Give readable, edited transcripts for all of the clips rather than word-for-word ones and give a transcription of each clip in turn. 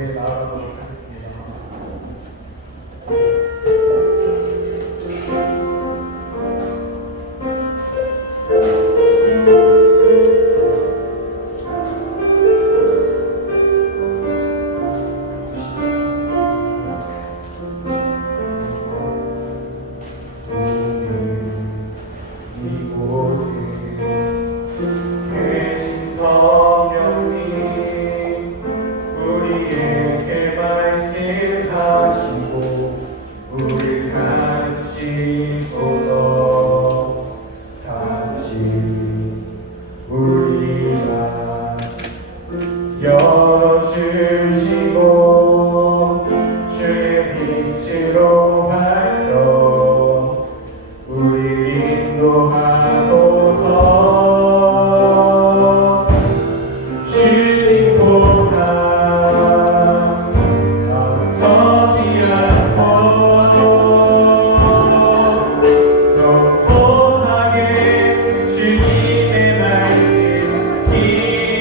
예배 나아가도록 하겠습니다. 열어주시고 주의 빛으로 밝혀 우리 인도하소서. 주님보다 서지 않고 겸손하게 주님의 말씀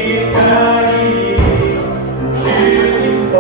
기다리니 주님 손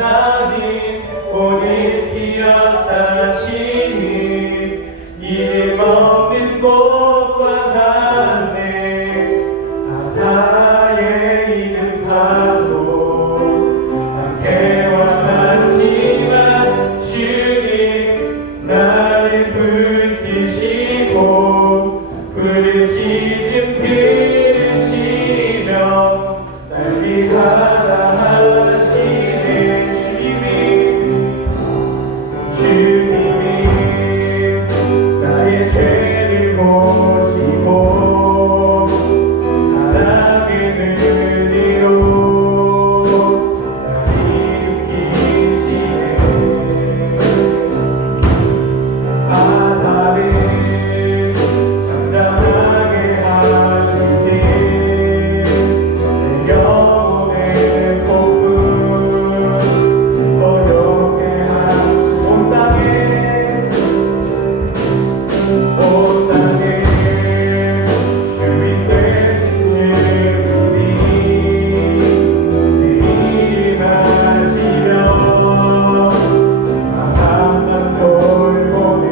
나비 꽃이 피었다 심히 이름 없는 꽃과 같네 바다에 있는 파도 함께와 같지만 주님 나를 붙드시고 부르짖음 들으시며 날 위하라 하시네 주님이 나의 죄를 보시고 사랑의 은혜로 날 일으키시네 바다를 잠잠하게 하시네 내 영혼의 폭풍 어렵게 하시온 땅에 주인 되신 주님이 내일하시며 강한 돌보네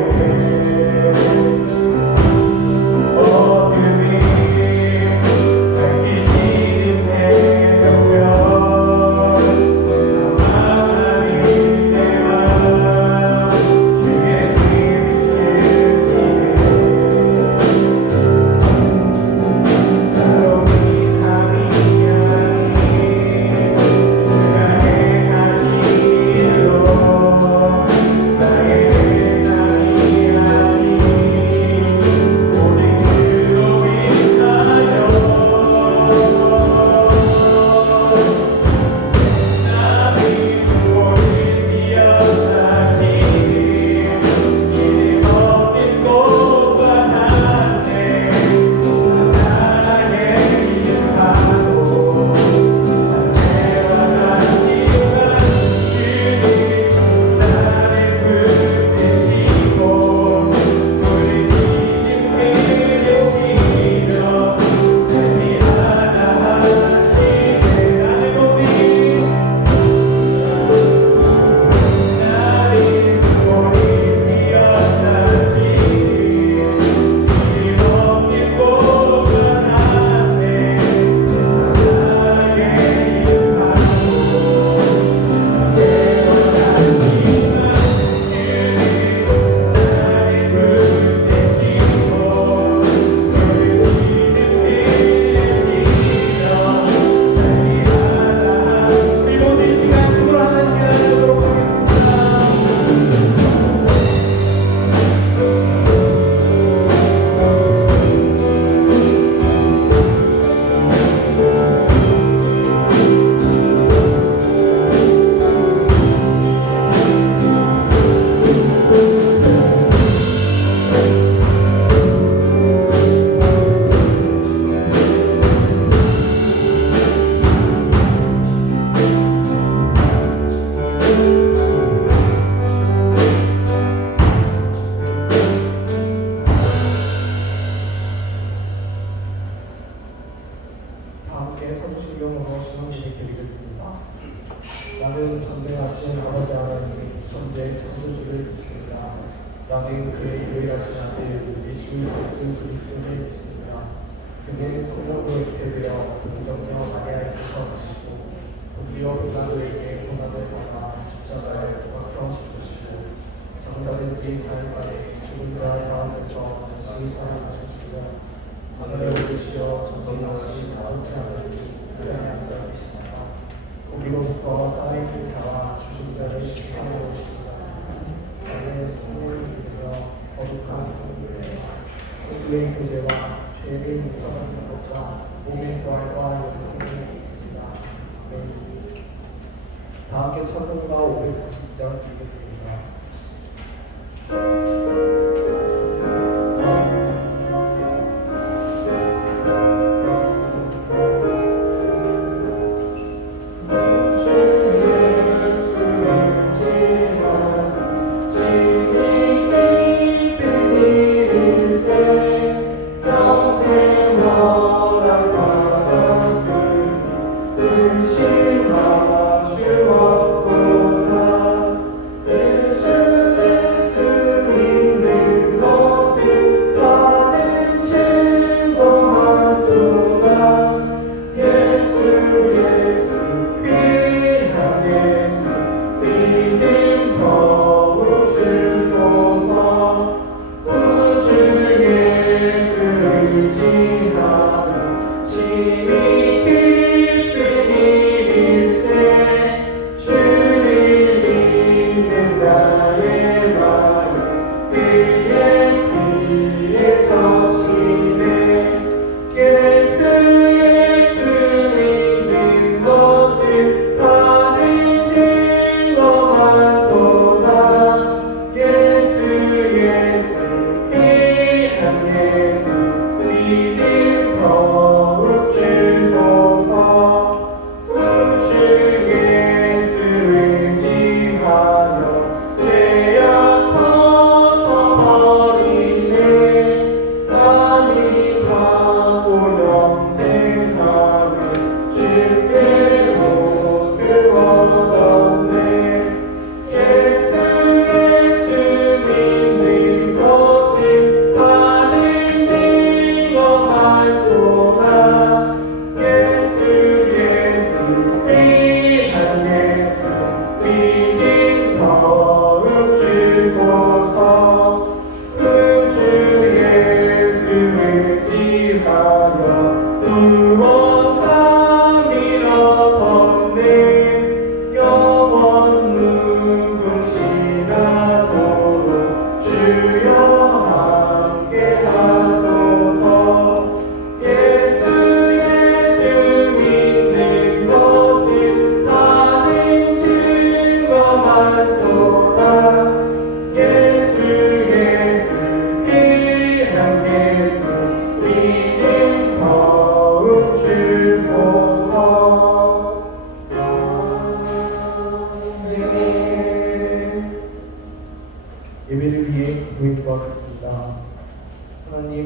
어둠이 밝히시는 새벽별 가만히 내와 주의 힘을 주시네 따로운 함이 아니 주가 행하시리로 나의 행함이 아니 오직 주로 인하여 나비 꽃이 피었다 심히 이름 없는 꽃과 같네 바다에 있는 파도 함께와 같지만 주님 나를 붙드시고 부르짖음 들으시며 날 위하라 하시네 나의 몸이 나의 꽃이 피었다 심히 이름 없는 꽃과 같네 바다에 있는 파도 함께와 같지만 주님 나를 붙드시고 부르짖음 들으시며 날 위하라 우리 모두 이 시간 주로 하나님께 나아가도록 하겠습니다. 다 함께 서주신 경우로 신앙고백 드리겠습니다. 나는 전능하신 아버지 하나님 존재 창조주를 믿습니다. 나는 그의 유일하신 아들 우리 주 예수 그리스도를 믿습니다. 그는 성령으로 잉태되어 동정녀 마리아에게서 나시고 우리와 고난도에게 고난을 받아 십자가에 못 박혀 죽으시고 장사된 지 4일간에 죽은 자 가운데서 다시 살아나셨으며 하늘에 오르시어 전능하신 아버지 하나님 하나님 앉아 계십니다. 거기로부터 살아있는 자와 죽은 자를 심판하러 오십니다. 나는 성령을 믿으며 거룩한 공부에 성도의 교제와 죄를 용서받는 것과 몸의 부활과 영생을 믿습니다. 아멘. 다 함께 찬송가 540장 드리겠습니다. 신마 주었고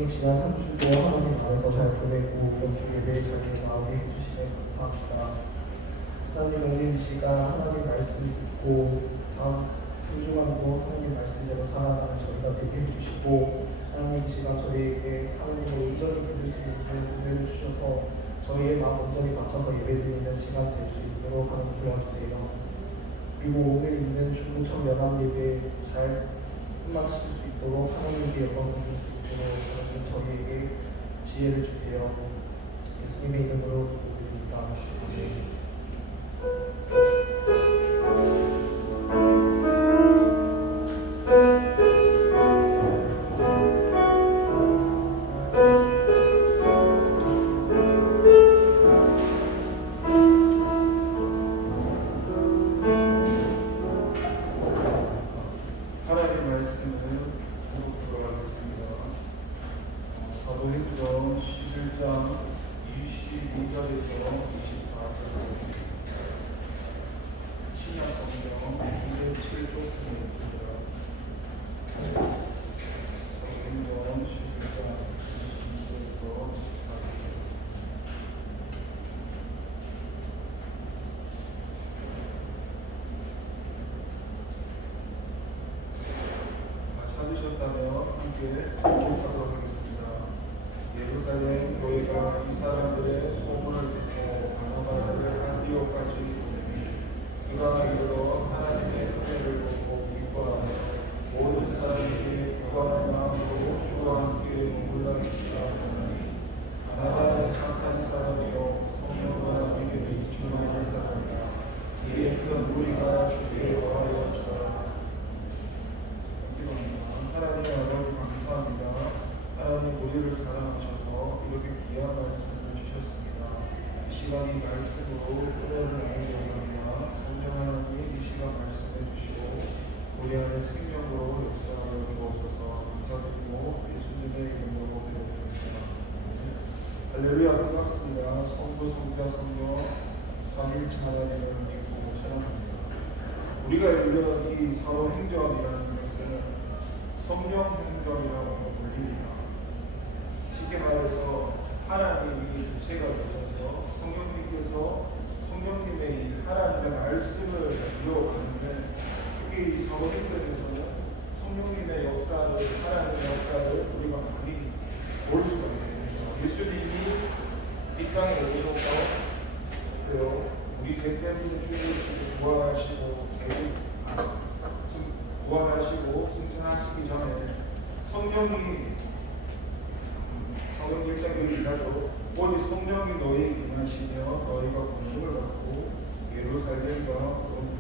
긴 시간 한 주도 하나님 안에서 잘 보내고 이번 주 예배에 잘 나오게 해주시면 감사합니다. 하나님 오늘 이 시간 하나님 말씀 듣고 다음 한 주간도 하나님 말씀대로 살아가는 저희가 되게 해주시고 하나님 이 시간 저희에게 하나님을 온전히 믿을 수 있는 은혜를 주셔서 저희의 마음 온전히 맞춰서 예배드리는 시간 될 수 있도록 하나님 도와주세요. 그리고 오늘 있는 중부청 연합 예배 잘 끝마칠 수 있도록 하나님께 영광을 줄 수 있도록 하나님 저희에게 지혜를 주세요. 예수님의 이름으로 기도드립니다. 아멘. 하나님 말씀을 보도록 하겠습니다. 사도행전 11장 22절에서 24절 신약 성경 207쪽 중에 있습니다. 사도행전 11장 22절에서 24절 찾으셨다면 함께 읽도록 하겠습니다. 예루살렘 교회가 이 사람들의 소문을 듣고 바나바를 안디옥까지 보내니 그가 이르러 하나님의 은혜를 보고 기뻐하며 모든 사람에게 구원의 마음으로 주와 함께 눈물나게 시작하니 바나바는 착한 사람이요 성령과 믿음이 충만한 사람이라 이에 큰 무리가 주께 와하여 자라나. 하나님 아버지 감사합니다. 하나님 우리를 사랑하셔서 이렇게 귀한 말씀을 주셨습니다. 이 시간 이 말씀으로 은혜를 나누게 합니다. 성령 하나님 이 시간 말씀해 주시고 우리 안에 생명으로 역사하여 주옵소서. 감사드리고 예수님의 이름으로 기도드립니다. 할렐루야. 반갑습니다. 성부 성자 성령 삼위일체 하나님을 믿고 찬양합니다. 우리가 읽은 이 사도행전이라는 것은 성령 행전이라고 불립니다. 쉽게 말해서 하나님이 주체가 되셔서 성령님께서 성령님의 이 하나님의 말씀을 이어가는데 특히 이 사도행전에서는 성령님의 역사를 하나님의 역사를 우리가 많이 볼 수가 있습니다. 예수님이 이 땅에 오셔서 우리 죄까지 죽으시고 부활하시고 승천하시기 전에 성령이 성경 1장 1절로 오직 성령이 너희에게 임하시며 너희가 권능을 받고 예루살렘과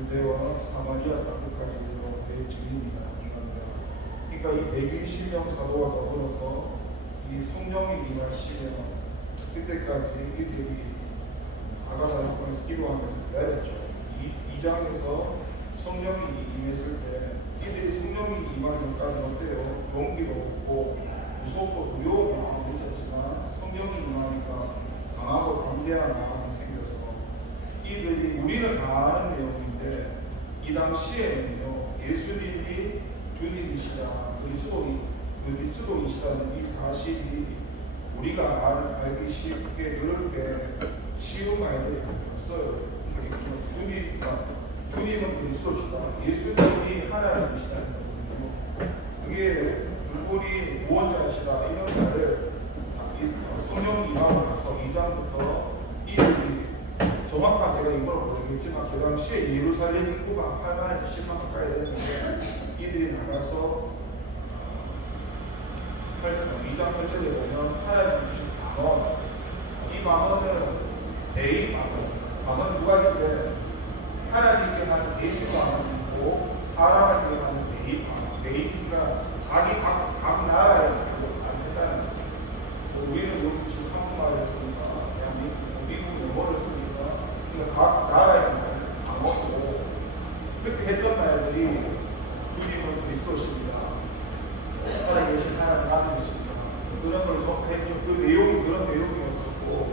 유대와 사마리아 땅끝까지 이르러 내 증인이라. 그러니까 이 120명 사도와 더불어서 이 성령이 임하시며 그때까지 이들이 아가다락방에서 기도하면서 기다렸죠. 2장에서 성령이 임했을 때 이들이 성령이 임하기까지 어때요? 용기도 없고 무섭고 두려운 마음이 있었지만 성령이 임하니까 강하고 담대한 마음이 생겨서 이들이 우리는 다 아는 내용인데 이 당시에는요 예수님이 주님이시다 그리스도이시다는 이 사실이 우리가 알기 쉽게 그렇게 쉬운 말들이 없어요. 주님은 그리스도시다. 예수님이 하나님이시다는 거거든요. 그게 물본이 무언자이시다. 이런 말을 성령이 임하고 나서 2장부터 이들이 정확한 제가 이걸 모르겠지만 그 당시에 예루살렘 인구가 8만에서 10만 가까이 되는데 이들이 나가서 2장 8절에 보면 하나님 주신 방언, 이 방언은 대인 방언 누가 있는데 하나님께 하는 대신 방언이고 사람에게 하는 대인 방언. 대인이가 자기 각 나라에 한다는 우리는 지금 한국말을 쓰니까 그냥 미국 영어를 쓰니까 그러니까 각 나라에 방언이고 그렇게 했던 말들이 주님은 그리스도십니다. 살아계신 하나님 아들이십니다. 그런 걸 접했죠. 그 내용이 그런 내용이었었고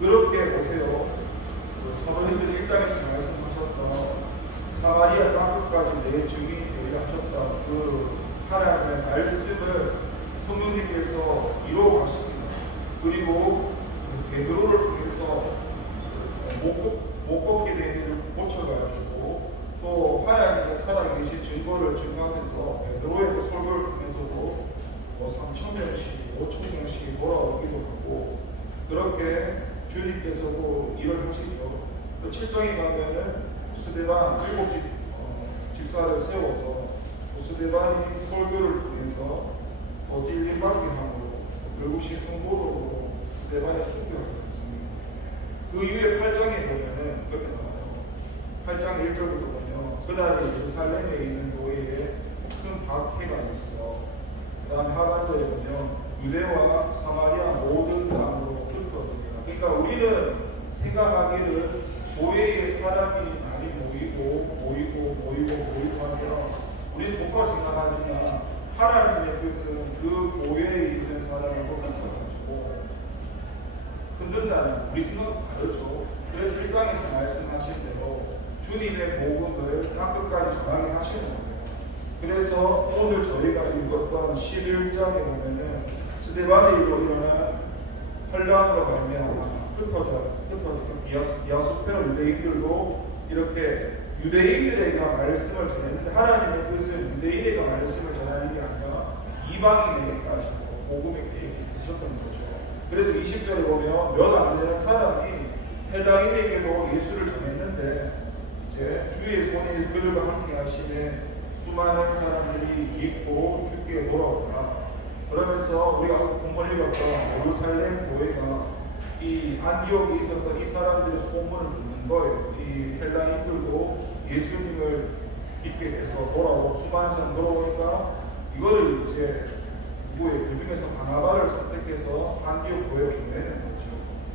그렇게 보세요. 사도행전 1장에서 말씀하셨던 사마리아 땅끝까지 내 증인이 되게 하셨던 그 하나님의 말씀을 성령님께서 이루어 가십니다. 그리고 베드로를 통해서 못 걷게 된 일을 고쳐가지고 또 하나님의 살아계신 증거를 증거하면서 베드로의 설교를 통해서도 3,000명씩 5,000명씩 돌아오기도 하고 그렇게 주님께서도 일을 하시죠. 또 7장에 가면은 스데반 7 집사를 세워서 스데반이 설교를 통해서 찔림받게 함으로 결국 시승보로 스데반의 순교를 했습니다. 그 이후에 8장에 보면은 그렇게 나와요. 8장 1절부터 보면 그날에 예루살렘에 있는 교회에 큰 박해가 있어. 그 다음에 하반절에 보면 유대와 사마리아 모든 땅으로 흩어지니라. 그러니까 우리는 생각하기를 교회에 사람이 많이 모이고 하면 우리는 좋다고 생각하지만 하나님의 뜻은 그 교회에 있는 사람을 흩어가지고 흔든다는 우리 생각은 다르죠. 그래서 1장에서 말씀하신 대로 주님의 복음을 땅끝까지 전하게 하시는 거예요. 그래서 오늘 저희가 읽었던 11장에 보면은 스데반에 일어난 혼란으로 말미암아 흩어져 디아스포라 유대인들도 이렇게 유대인들에게 말씀을 전했는데 하나님의 뜻은 유대인에게 말씀을 전하는 게 아니라 이방인에게까지 복음의 계획이 있으셨던 거죠. 그래서 20절에 보면 몇 안 되는 사람이 헬라인에게도 예수를 전했는데 이제 주의 손이 그들과 함께 하시네 수많은 사람들이 믿고 주께 돌아오더라. 그러면서 우리가 본문 읽었던 예루살렘 교회가 이 안디옥에 있었던 이 사람들의 소문을 듣는 거예요. 이 헬라인들도 예수님을 믿게 돼서 돌아오고 수많은 사람 돌아오니까 이거를 이제 그 중에서 바나바를 선택해서 안디옥 교회에 보내는 거죠.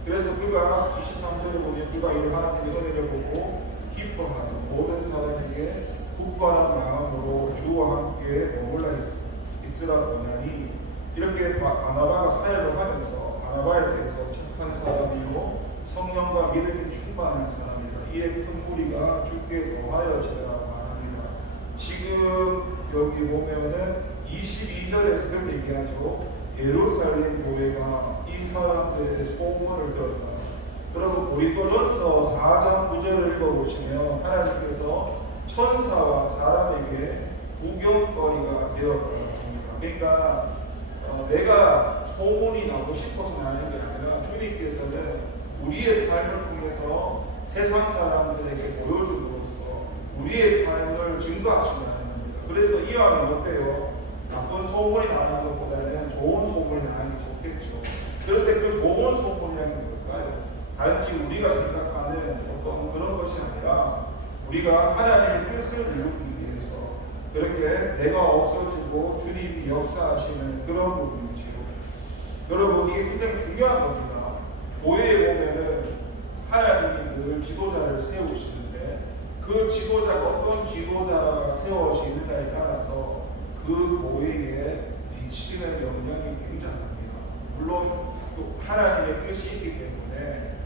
그래서 그가 23절에 보면 그가 이를 하나님의 은혜를 보고 기뻐하는 모든 사람에게 국가한 마음으로 주와 함께 머물러 있으라 보냐니 이렇게 바나바가 사역을 하면서 바나바에 대해서 착한 사람이요 성령과 믿음이 충만한 사람이다. 이에 큰 무리가 주께 거하여지라 말합니다. 지금 여기 보면은 22절에서 그렇게 얘기하죠. 예루살렘 교회가 이 사람들의 소문을 들었다. 여러분 고린도전서 4장 9절을 읽어보시면 하나님께서 천사와 사람에게 구경거리가 되었다고 합니다. 그러니까 내가 소문이 나고 싶어서 나는 게 아니라 주님께서는 우리의 삶을 통해서 세상 사람들에게 보여줌으로써 우리의 삶을 증거하신다는 겁니다. 그래서 이왕이 어때요? 나쁜 소문이 나는 것보다는 좋은 소문이 나는 게 좋겠죠. 그런데 그 좋은 소문이라는 게 뭘까요? 단지 우리가 생각하는 어떤 그런 것이 아니라 우리가 하나님의 뜻을 이루기 위해서 그렇게 내가 없어지고 주님이 역사하시는 그런 부분이지요. 여러분 이게 굉장히 중요한 겁니다. 교회에 보면은 하나님이 늘 지도자를 세우시는데 그 지도자가 어떤 지도자가 세워지느냐에 따라서 그 교회에 미치는 영향이 굉장합니다. 물론 또 하나님의 뜻이 있기 때문에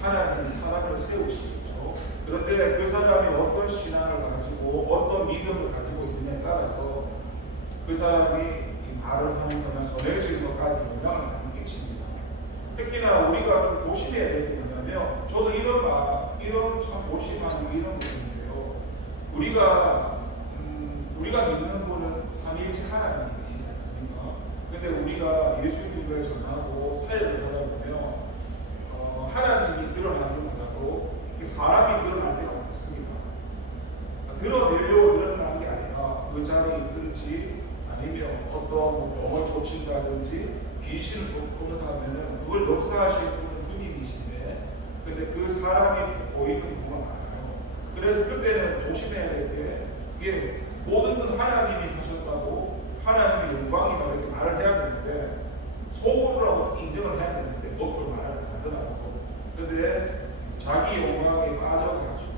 하나님이 사람을 세우시겠죠. 그런데 그 사람이 어떤 신앙을 가지고 어떤 믿음을 가지고 있느냐에 따라서 그 사람이 말을 하는 거나 전해지는 것까지 영향을 많이 끼칩니다. 특히나 우리가 좀 조심해야 될 게 뭐냐면 저도 이런 참 조심하는 이런 부분인데요. 우리가 믿는 분은 삼위일체 하나님이시지 않습니까? 그런데 우리가 예수님을 전하고 사역을 하다 보면 하나님이 드러나기보다도 사람이 드러날 때가 많습니다. 드러내려고 드러나는 게 아니라 그 자리에 있든지 아니면 어떤 병을 고친다든지 귀신을 쫓는다면 그걸 역사하실 분은 주님이신데 근데 그 사람이 보이는 경우가 많아요. 그래서 그때는 조심해야 될 게 이게 모든 건 하나님이 하셨다고 하나님의 영광이다 이렇게 말을 해야 되는데 속으로 인정을 해야 되는데 겉으로 말을 안 하더라고. 근데 자기 영광에 빠져가지고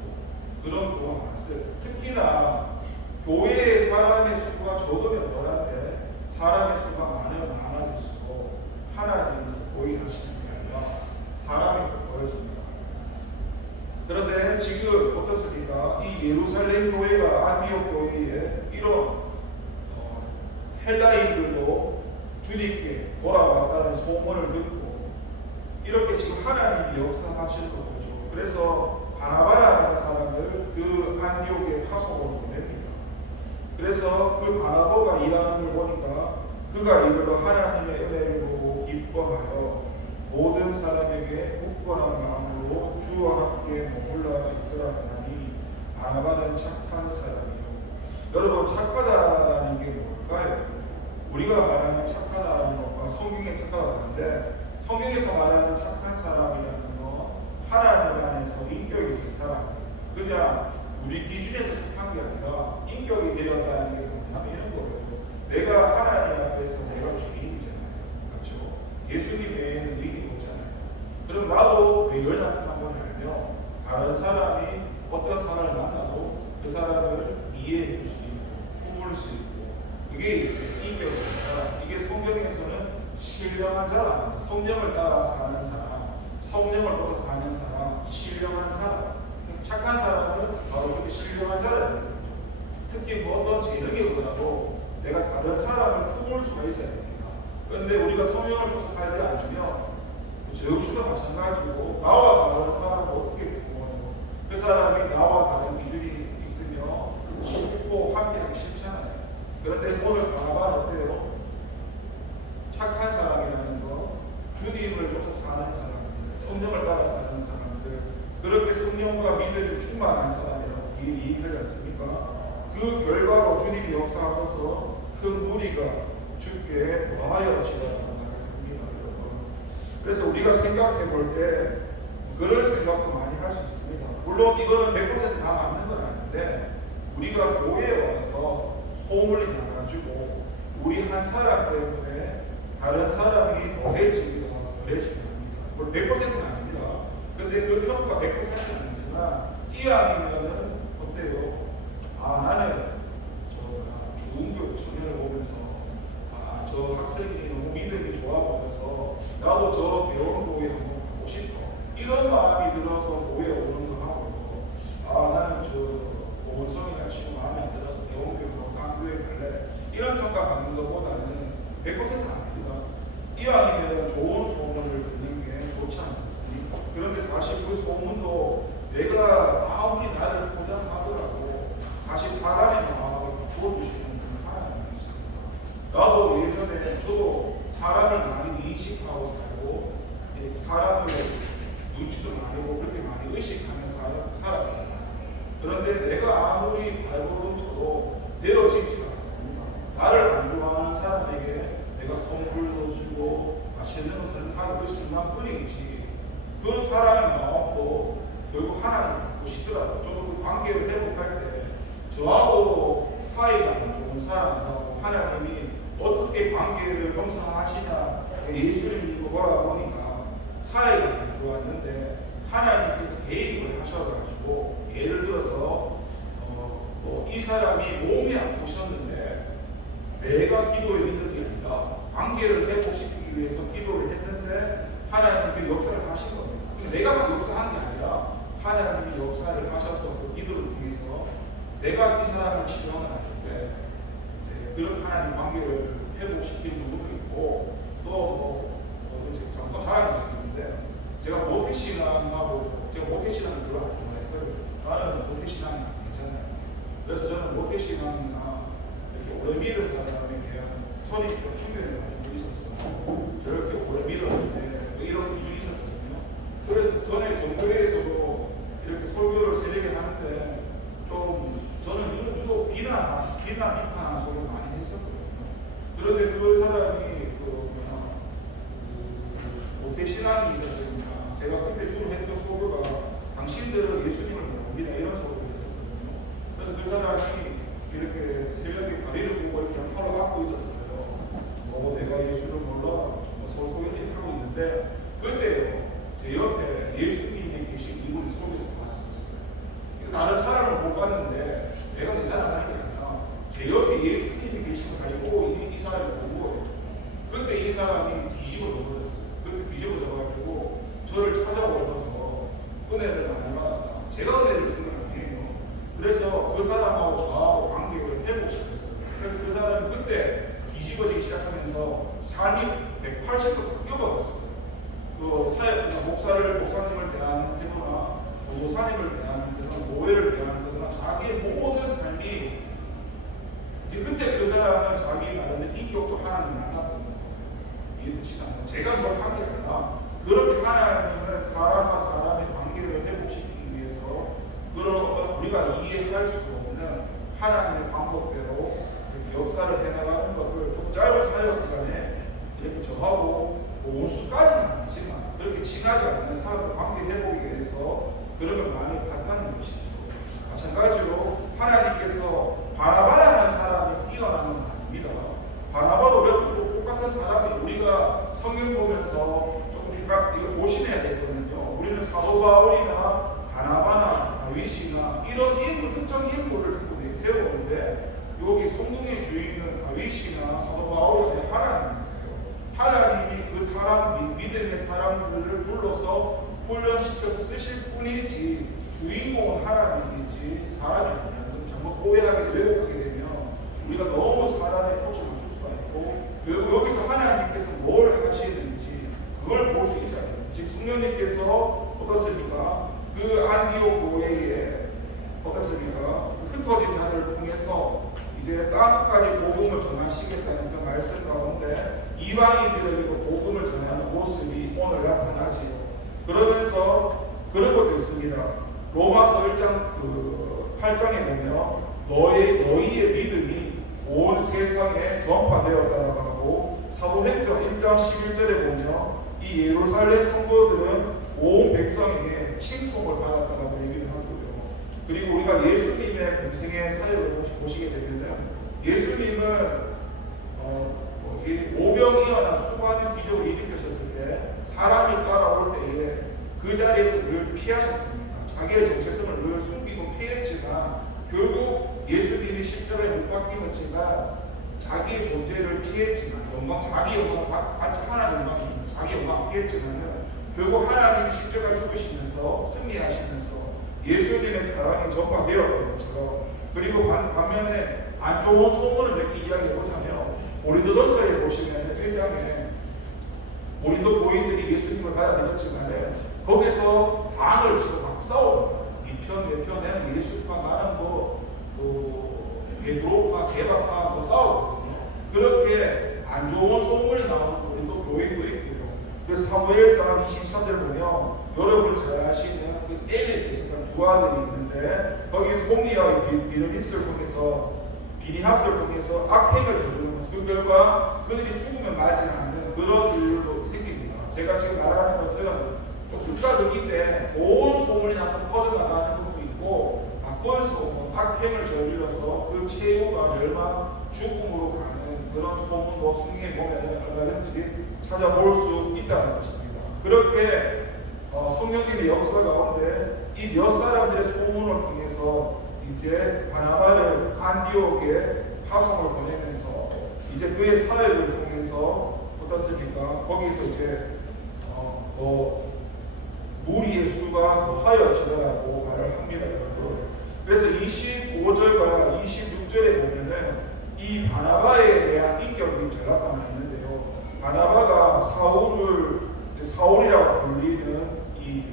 그런 경우가 많았어요. 특히나 교회의 사람의 수가 적으면 덜한데 사람의 수가 많으면 많아질수록 하나님을 보이게 하시는 게 아니라 사람이 보여집니다. 그런데 지금 어떻습니까? 이 예루살렘 교회가 안디옥 교회에 이런 헬라인들도 주님께 돌아왔다는 소문을 듣고 이렇게 지금 하나님이 역사하시는 거죠. 그래서 바나바라는 사람을 그 안디옥의 파송으로 보냅니다. 그래서 그 바나바가 일하는 걸 보니까 그가 이르러 하나님의 은혜를 보고 기뻐하여 모든 사람에게 굳건한 마음으로 주와 함께 머물러 있으라 하니 바나바는 착한 사람이요. 여러분, 착하다라는 게 뭘까요? 우리가 말하는 착하다라는 것과 성경에 착하다는데, 성경에서 말하는 착한 사람이라는 건 하나님 안에서 인격이 있는 사람, 그냥 우리 기준에서 착한 게 아니라 인격이 되었다는 게 뭐냐면 이런 거예요. 내가 하나님 앞에서 내가 죄인이잖아요. 그렇죠? 예수님 외에는 의인이 없잖아요. 그럼 나도 왜 연약한 걸 알며 다른 사람이 어떤 사람을 만나도 그 사람을 이해해 줄 수 있고 품을 수 있고, 그게 이제 인격이 있는 사람. 이게 성경에서는 신령한 자라, 성령을 따라 사는 사람, 성령을 쫓아 사는 사람, 신령한 사람. 착한 사람은 바로 그렇게 신령한 자라는 거죠. 특히 뭐 어떤 재능이 없더라도 내가 다른 사람을 품을 수가 있어야 됩니다. 그런데 우리가 성령을 쫓아 살지 않으면 제육주도 마찬가지고 나와 다른 사람을 어떻게 품어요? 그 사람이 나와 다른 기준이 있으며 쉽고 함께하기 싫잖아요. 그런데 오늘 바나바는 어때요? 착한 사람이라는 거, 주님을 쫓아 사는 사람들, 성령을 따라 사는 사람들, 그렇게 성령과 믿음이 충만한 사람이라고 얘기하지 않습니까? 그 결과로 주님이 역사하셔서 큰 무리가 주께 노하여 지라고 말합니다, 여러분. 그래서 우리가 생각해 볼 때 그런 생각도 많이 할 수 있습니다. 물론 이거는 100%다 맞는 건 아닌데, 우리가 교회에 와서 소문이 나가지고 우리 한 사람 때문에 다른 사람이 더해지기도 하고 더해지기도 합니다. 물론 100%는 아닙니다. 근데 그 평가 100%는 아니지만 이 아니면은 어때요? 나는 중교 청년을 보면서 저 학생이 너무 믿음이 좋아 보여서 나도 저 배운 교회 한번 가고 싶어, 이런 마음이 들어서 교회에 오는 거 하고, 나는 저 보건성이나 치고 마음에 안 들어서 배운 교회로 딴 교회 갈래, 이런 평가 받는 것보다는 100%는 아닙니다. 이왕이면 좋은 소문을 듣는 게 좋지 않겠습니까? 그런데 사실 그 소문도 내가 아무리 나를 포장하더라도 사실 사람의 마음을 바꿔주시는 분은 하나님이 있습니다. 나도 예전에 저도 사람을 많이 인식하고 살고 사람을 눈치도 많이 보고 그렇게 많이 의식하면서 살아요. 그런데 내가 아무리 발버둥 쳐도 되어지지 않습니다. 나를 안 좋아하는 사람에게 내가 선물도 주고 맛있는 것을 하는 그 순간뿐이지, 그 사람의 마음도 결국 하나님 갖고 싶더라도 저도 그 관계를 회복할 때 저하고 사이가 안 좋은 사람하고 하나님이 어떻게 관계를 형성하시냐 예수를 믿고 돌아보니까 사이가 안 좋았는데 하나님께서 개입을 하셔가지고, 예를 들어서 이 사람이 몸이 아프셨는데 내가 기도에 있는 게 아니라 관계를 회복시키기 위해서 기도를 했는데 하나님 그 역사를 하신 겁니다. 내가 역사한 게 아니라 하나님이 역사를 하셔서 그 기도를 통해서 내가 이 사람을 치료하는 아닌데 그런 하나님 관계를 회복시키는 부분도 있고, 또 좀 잘하는 수 있는데, 제가 모태신앙하고 제가 모태신앙을 별로 안 좋아했거든요. 나는 모태신앙이 안 되잖아요. 그래서 저는 모태신앙이나 이렇게 오래 믿은 사람에 대한 선입견 편견을 가지고 있었어요. 저렇게 오래 믿었는데 이런 기준이 있었거든요. 그래서 전에 정부에서도 이렇게 설교를 세례게 하는데 좀 저는 유독 비난 비판하는 소리를 많이 했었거든요. 그런데 그 사람이 모태신앙이 있었으니까 제가 그때 주로 했던 소교가 당신들은 예수님을 모릅니다, 이런 소리를 했었거든요. 그래서 그 사람이 이렇게 새벽에 다리를 보고 이렇게 하러 갖고 있었어요. 내가 예수를 몰라 소소연히 하고 있는데, 그때요 제 옆에 예수님이 계신 이분이 속에서 봤었어요. 다른 사람을 못 봤는데 내가 내 자랑하는 게 아니라 제 옆에 예수님이 계신 걸 알고 이 사람을 본 거예요. 그때 이 사람이 뒤집어져 버렸어요. 그렇게 뒤집어져가지고 저를 찾아오셔서 은혜를 많이 받았다. 제가 은혜를 준 건 아니에요. 그래서 그 사람하고 저하고 관계를 회복시켰어요. 그래서 그 사람이 그때 뒤집어지기 시작하면서 삶이 180도 바뀌어버렸어요. 그 사역이나 목사님을 대하는 태도나 조사님을 대하는 태도나 교회를 대하는 태도나 자기의 모든 삶이 이제 그때 그 사람은 자기 나름대로 인격적으로 하나님을 만났거든요. 이해되시나요? 제가 뭘 한 게 아니라 그렇게 하나님은 사람과 사람의 관계를 회복시키기 위해서 그런 어떤 우리가 이해할 수 없는 하나님의 방법대로 이렇게 역사를 해나가는 것을 좀 짧은 사역 기간에 이렇게 저하고 온수까지는 아니지만 그렇게 친하지 않는 사람과 관계 회복에 대해서 그런 걸 많이 봤다는 것이죠. 마찬가지로 하나님께서 바나바라는 사람이 뛰어나는 건 아닙니다. 바나바도 우리가 똑같은 사람이 우리가 성경 보면서 조금 이거 조심해야 되거든요. 우리는 사도 바울이나 바나바나 다윗이나 이런 인물, 특정 인물을 자꾸 내세우는데 여기 성경의 주인은 다윗이나 사도 바울이 아니라 하나님이세요. 하나님이 그 사람, 믿음의 사람들을 불러서 훈련시켜서 쓰실 뿐이지 주인공은 하나님이지 사람이 아니라 잘못 오해하게 왜곡하게 되면 우리가 너무 사람에 초점을 줄 수가 있고 결국 여기서 하나님께서 뭘 하시는지 그걸 볼 수 있어야 됩니다. 지금 성령님께서 어떻습니까? 그 안디옥 교회에 어떻습니까? 흩어진 자들을 통해서 이제 땅까지 복음을 전하시겠다는 그 말씀 가운데 이방인들에게도 복음을 전하는 모습이 오늘 나타나지요. 그러면서 그런 것도 있습니다. 로마서 1장 8장에 보면 너희의 믿음이 온 세상에 전파되었다라고 하고 사도행전 1장 11절에 보면 이 예루살렘 성도들은 온 백성에게 칭송을 받았다라고 얘기를 하고요. 그리고 우리가 예수님의 평생의 사역을 보시게 되면 예수님은 오병이어나 수많은 기적을 일으키셨을 때 사람이 따라올 때에 그 자리에서 늘 피하셨습니다. 자기의 정체성을 늘 숨기고 피했지만 결국 예수님이 십자가에 못 박히셨지만 자기의 존재를 피했지만 자기 영광을 받지 하나님 영광입니다. 자기 영광을 피했지만은 결국 하나님이 십자가에 죽으시면서 승리하시면서 예수님의 사랑이 전파되었던 것처럼 그리고 반면에 안 좋은 소문을 몇 개 이야기해보자면 고린도전서에 보시면 1장에 고린도 교인들이 예수님을 받아들였지만 거기서 방을 치고 막 싸웁니다. 이 편 내는 예수과 나는 베드로파 개바파 싸우거든요. 그렇게 안 좋은 소문이 나오는 고린도 교인도 있고요. 그래서 사무엘상 23절 보면 여러분 잘 아시는 그 엘리 제사장 두 아들이 있는데 거기서 홈리와 비니하스를 통해서 악행을 저지르면서 그 결과 그들이 죽으면 맞지 않는 그런 일도 생깁니다. 제가 지금 말하는 것은 좀 극과극인데 좋은 소문이 나서 퍼져나가는 것도 있고 나쁜 소문, 악행을 저질러서 그 최후가 멸망, 죽음으로 가는 그런 소문도 성경에 보면 얼마든지 찾아볼 수 있다는 것입니다. 그렇게 성령님의 역사 가운데 이 몇 사람들의 소문을 통해서 이제 바나바를 안디옥에 파송을 보내면서 이제 그의 사역을 통해서 어떻습니까? 거기서 이제 무리의 수가 더하여지더라고 말을 합니다. 그래서 25절과 26절에 보면은 이 바나바에 대한 인격이 전락감이 있는데요. 바나바가 사울이라고 불리는 이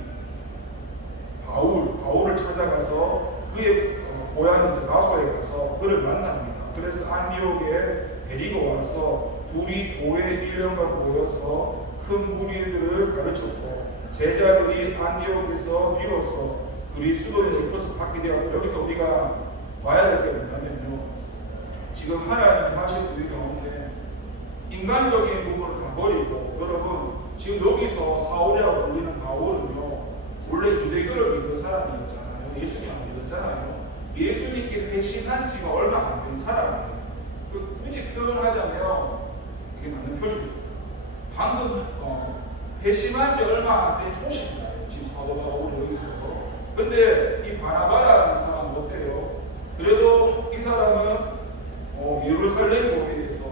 바울을 찾아가서 그의 고향인 나소에 가서 그를 만납니다. 그래서 안디옥에 데리고 와서 둘이 교회 1년간 모여서 큰 무리들을 가르쳤고 제자들이 안디옥에서 비로소 그리스도인의 것을 받게 되었고 여기서 우리가 봐야 될 게 뭐냐면요. 지금 하나님 하신 우리 가운데 인간적인 부분을 다 버리고 여러분 지금 여기서 사울이라고 불리는 바울은요 원래 유대교를 믿는 사람이었잖아요. 예수님 안 믿었잖아요. 예수님께 배신한 지가 얼마 안 된 사람이에요. 굳이 표현하자면 이게 맞는 표현입니다. 방금 배신한 지 얼마 안 된 초신자예요. 지금 사도 바울이 여기서. 근데 이 바나바라는 사람은 어때요? 그래도 이 사람은 예루살렘 교회에서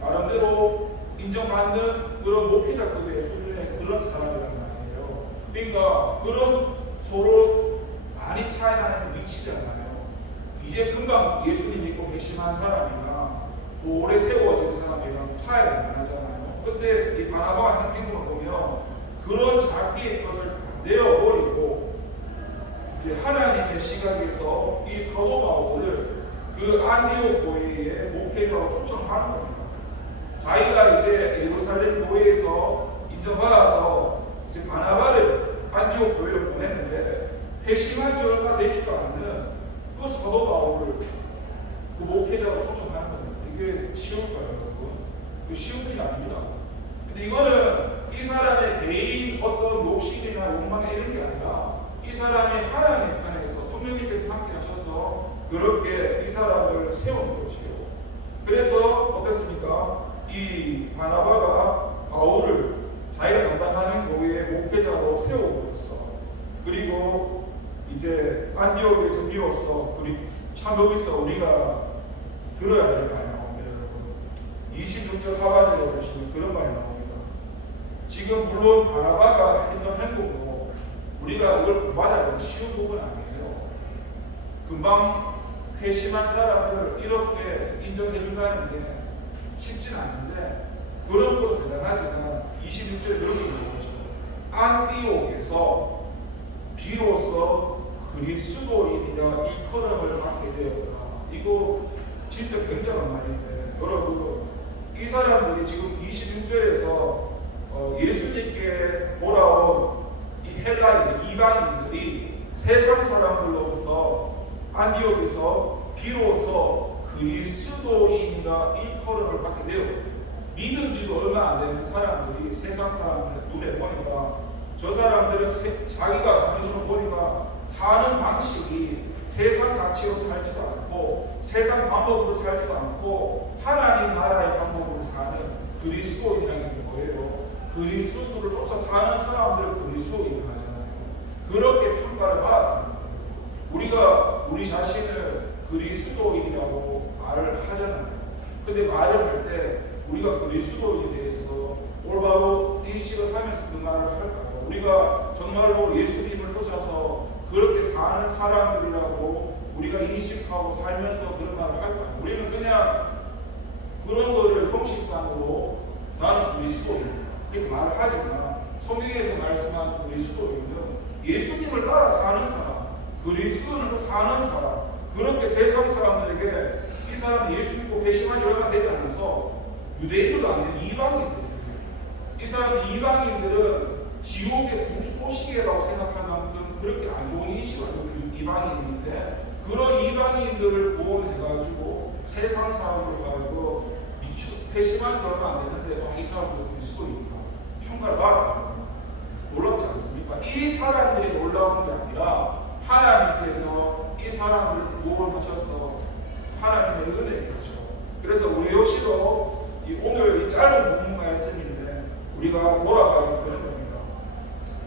나름대로 인정받는 그런 목회자급의 수준의 그런 사람이란 말이에요. 그러니까 그런 서로 많이 차이 나는 위치잖아요. 이제 금방 예수님 믿고 배신한 사람이나 또 오래 세워진 사람이랑 차이가 나잖아요. 근데 이 바나바가 행동을 보면 그런 자기의 것을 다 내어버리고 이제 하나님의 시각에서 이 사도 바울을 그 안디옥 교회의 목회자로 초청하는 겁니다. 자기가 이제 예루살렘 교회에서 인정받아서 이제 바나바를 안디옥 교회로 보냈는데 회심한 지 얼마 되지도 않는 그 사도 바울을 그 목회자로 초청하는 겁니다. 이게 쉬울까요, 여러분? 이거 쉬운 일이 아닙니다. 근데 이거는 이 사람의 개인 어떤 욕심이나 욕망이 이런 게 아니라 이 사람이 하나님 편에서 성령님께서 함께 하셔서 그렇게 이 사람을 세운 것이요. 그래서 어땠습니까? 이 바나바가 바울을 자기가 담당하는 교회의 목회자로 세워버렸어. 그리고 이제 안디옥에서 미워서 참 여기서 우리가 들어야 될 말이 나옵니다. 26절 하반절에 보시면 그런 말이 나옵니다. 지금 물론 바나바가 했던 행동도 우리가 이걸 받아들이기 쉬운 부분 아니에요. 금방 회심한 사람을 이렇게 인정해 준다는 게 쉽진 않은데 그런 것도 대단하지만 26절에 그렇게 있는 거죠. 안디옥에서 비로소 그리스도인이라 일컬음을 받게 되었다. 이거 진짜 굉장한 말인데 여러분 이 사람들이 지금 26절에서 예수님께 돌아온 이 헬라인 이방인들이 세상 사람들로부터 안디옥에서 비로소 그리스도인이라 일컬음을 받게 되었다. 믿은 지도 얼마 안 되는 사람들이 세상 사람들 눈에 보니까 저 사람들은 자기가 자기들을 보니까 사는 방식이 세상 가치로 살지도 않고 세상 방법으로 살지도 않고 하나님 나라의 방법으로 사는 그리스도인이라는 거예요. 그리스도를 쫓아 사는 사람들을 그리스도인 하잖아요. 그렇게 평가를 받아야 됩니다. 우리가 우리 자신을 그리스도인이라고 말을 하잖아요. 근데 말을 할 때 우리가 그리스도인에 대해서 올바로 인식을 하면서 그 말을 할까요? 우리가 정말로 예수님을 쫓아서 그렇게 사는 사람들이라고 우리가 인식하고 살면서 그런 말을 할까요? 우리는 그냥 그런 거를 형식상으로 나는 그리스도인이다 이렇게 말을 하지만 성경에서 말씀한 그리스도인은 예수님을 따라 사는 사람, 그리스도인으로 사는 사람, 그렇게 세상 사람들에게 이 사람이 예수 믿고 회심한 지 얼마 되지 않아서 유대인들도 아닌 이방인들이에요. 이 사람 이방인들은 지옥의 불쏘시개라고 생각할 만큼 그렇게 안 좋은 인식을 가지고 있는 이방인인데 그런 이방인들을 구원해가지고 세상 사람을 가지고 회심한 지 얼마 안 됐는데 이 사람도 그리스도인이다 평가를 받아요. 놀랍지 않습니까? 이 사람들이 놀라운 게 아니라 하나님께서 이 사람들을 구원하셔서 하나님의 은혜겠죠. 그래서 우리 역시도 오늘 이 짧은 본문 말씀인데 우리가 돌아가야 되는 겁니다.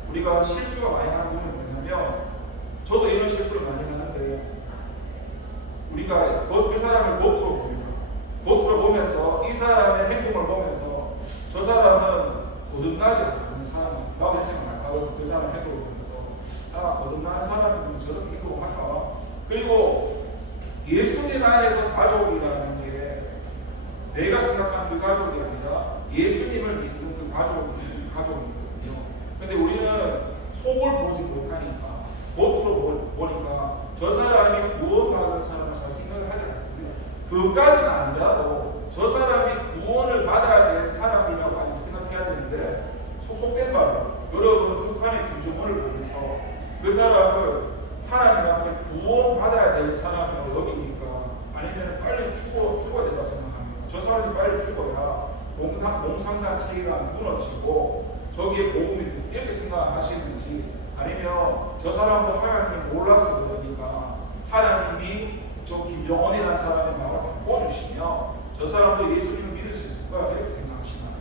우리가 실수가 많이 하는 부분이 뭐냐면 저도 이런 실수를 많이 하는데 우리가 그 사람을 겉으로 봅니다. 겉으로 보면서 이 사람의 행동을 보면서 저 사람은 거듭나지 않는 사람 나도 생각 하고 그 사람 행동을 보면서 거듭나는 사람이면 저렇게 행동할까. 그리고 예수님 안에서 가족이라는 게 내가 생각하는 그 가족이 아니라 예수님을 믿는 그 가족이거든요. 근데 우리는 속을 보지 못하니까 겉으로 보니까 저 사람이 구원받은 사람을 잘 생각을 하지 않습니다. 그까지는 아니라도 저 사람이 구원을 받아야 될 사람이라고 아직 생각해야 되는데 속된 말은 여러분 북한의 김정은을 보면서 그 사람을 하나님 앞에 구원받아야 될 사람이라고 여기니까 아니면 빨리 죽어야 된다 생각합니다. 저 사람이 빨리 죽어야 공산당 체계가 무너지고 저기에 복음이 이렇게 생각하시는지 아니면 저 사람도 하나님을 몰라서 그러니까 하나님이 저 김정은이라는 사람의 마음을 바꿔주시며 저 사람도 예수님을 믿을 수 있을 거야 이렇게 생각하시나요?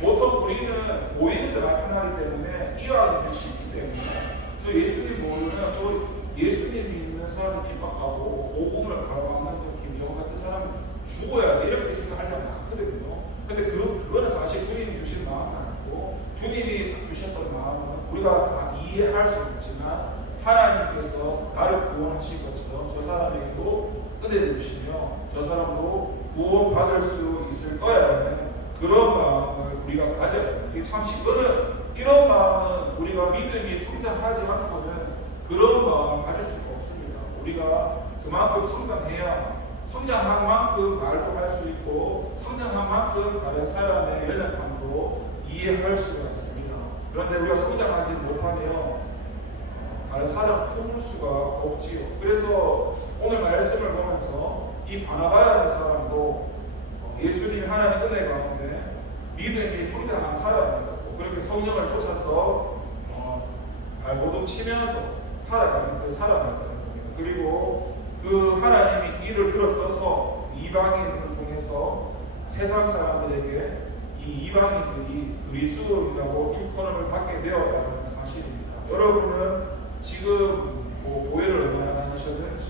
보통 우리는 보이는 데 나타나기 때문에 이해하기 쉽기 때문에 저 예수님 모르는 저 예수님 믿는 사람을 핍박하고 복음을 가로막는 저 김정은 같은 사람은 죽어야 돼 이렇게 생각하려면 많거든요. 근데 그거는 사실 주님이 주신 마음은 아니고 주님이 주셨던 마음은 우리가 다 이해할 수 있지만 하나님께서 나를 구원하신 것처럼 저 사람에게도 은혜를 주시며 저 사람도 구원받을 수 있을 거야라는 그런 마음을 우리가 가져야 돼요. 이게 참 이런 마음은 우리가 믿음이 성장하지 않고는 그런 마음을 가질 수가 없습니다. 우리가 그만큼 성장한 만큼 말도 할 수 있고 성장한 만큼 다른 사람의 연약함도 이해할 수가 있습니다. 그런데 우리가 성장하지 못하면 다른 사람 품을 수가 없지요. 그래서 오늘 말씀을 보면서 이 바나바라는 사람도 예수님 하나님 은혜 가운데 믿음이 성장한 사람이었고 그렇게 성령을 쫓아서 발버둥 치면서 살아가는 그 사람이었다는 겁니다. 그리고 그 하나님이 이를 들어서서 이방인을 통해서 세상 사람들에게 이 이방인들이 그리스도인이라고 일컬음을 받게 되었다는 사실입니다. 여러분은 지금 교회를 얼마나 다니셨는지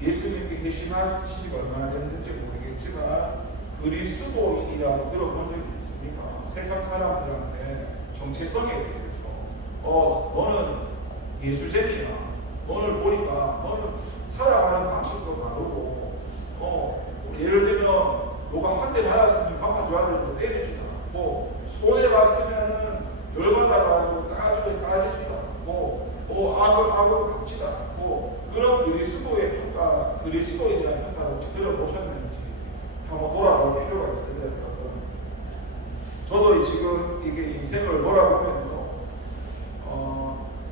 예수님께 계시하신 지 얼마나 됐는지 모르겠지만 그리스도인이라고 들어본 적이 있습니까? 세상 사람들한테 정체성에 대해서 너는 예수쟁이야. 너를 보니까 너는 살아가는 방식도 다르고 예를 들면 너가 한 대 맞았으면 바꿔줘야 되는데 때려주지 않고 손해 봤으면은 열받아가지고 따지지도 않고 악을 갚지도 않고 그런 그리스도의 평가, 그리스도인이라는 평가를 혹시 들어보셨는지 한번 돌아볼 필요가 있습니다. 여러분. 저도 지금 이게 인생을 돌아보면요